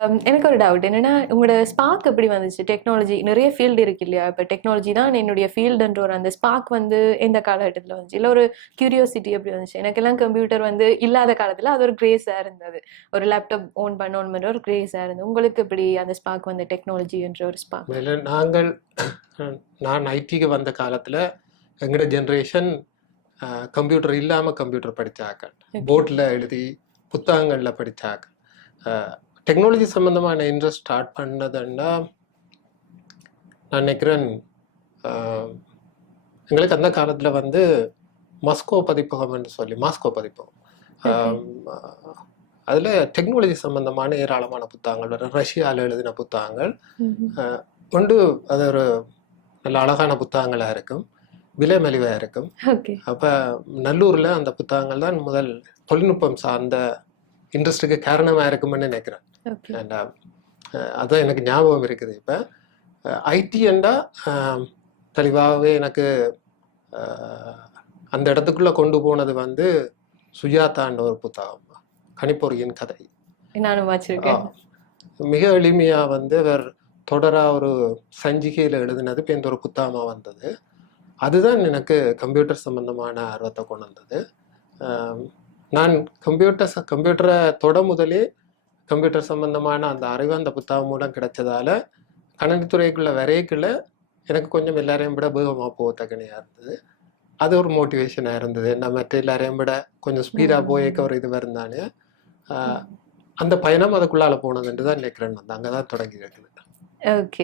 Um, எனக்கு ஒரு doubt என்னன்னா உங்களோட ஸ்பார்க் எப்படி வந்துச்சு? டெக்னாலஜி நிறைய ஃபீல்டு இருக்கு இல்லையா? இப்போ டெக்னாலஜி தான் என்னுடைய ஃபீல்டுன்ற ஒரு அந்த ஸ்பார்க் வந்து எந்த காலகட்டத்தில் வந்துச்சு? இல்லை ஒரு கியூரியோசிட்டி எப்படி வந்துச்சு? எனக்கெல்லாம் கம்ப்யூட்டர் வந்து இல்லாத காலத்தில் அது ஒரு கிரேஸாக இருந்தது. ஒரு லேப்டாப் ஓன் பண்ணணுன்ற ஒரு கிரேஸாக இருந்தது. உங்களுக்கு எப்படி அந்த ஸ்பார்க் வந்து டெக்னாலஜின்ற ஒரு ஸ்பார்க் மேல நாங்கள் நான் ஐடிக்கு வந்த காலத்தில் எங்களோட ஜென்ரேஷன் கம்ப்யூட்டர் இல்லாமல் கம்ப்யூட்டர் படித்தாக்கள் போர்டில் எழுதி புத்தகங்களில் படித்தாக்கள் டெக்னாலஜி சம்மந்தமான இன்ட்ரெஸ்ட் ஸ்டார்ட் பண்ணதுன்னா நான் நினைக்கிறேன் எங்களுக்கு அந்த காலத்தில் வந்து மஸ்கோ பதிப்பகம்னு சொல்லி மாஸ்கோ பதிப்பகம். அதில் டெக்னாலஜி சம்பந்தமான ஏராளமான புத்தகங்கள் வரும். ரஷ்யாவில் எழுதின புத்தகங்கள். கொண்டு அது ஒரு நல்ல அழகான புத்தகங்களாக இருக்கும். விலை மலிவாக இருக்கும் அப்போ நல்லூரில் அந்த புத்தகங்கள் தான் முதல் தொழில்நுட்பம் சார்ந்த இன்ட்ரெஸ்ட்டுக்கு காரணமாக இருக்கும்னு நினைக்கிறேன். அண்ட் அதான் எனக்கு ஞாபகம் இருக்குது இப்போ. ஐடிஎண்டா தெளிவாகவே எனக்கு அந்த இடத்துக்குள்ளே கொண்டு போனது வந்து சுஜாதான்ற ஒரு புத்தகம். கணிப்பொறியின் கதை. மிக எளிமையா வந்து அவர் தொடரா ஒரு சஞ்சிகையில எழுதினது இப்போ இந்த ஒரு புத்தகமா வந்தது. அதுதான் எனக்கு கம்ப்யூட்டர் சம்பந்தமான ஆர்வத்தை கொண்டு வந்தது. நான் கம்ப்யூட்டர் கம்ப்யூட்டரை தொட முதலே கம்ப்யூட்டர் சம்பந்தமான அந்த அறிவு அந்த புத்தகம் மூலம் கிடைச்சதால கணினித்துறைக்குள்ள வரைக்குள்ள எனக்கு கொஞ்சம் எல்லாரையும் விட வேகமாக போகத்தக்கனையாக இருந்தது. அது ஒரு மோட்டிவேஷனாக இருந்தது. நான் மற்ற எல்லாரையும் விட கொஞ்சம் ஸ்பீடாக போயிருக்க ஒரு இது இருந்தானே ஆஹ், அந்த பயணம் அதுக்குள்ளால போனதுன்று தான் நினைக்கிறேன். வந்து அங்கே தான் தொடங்கி இருக்குது ஓகே.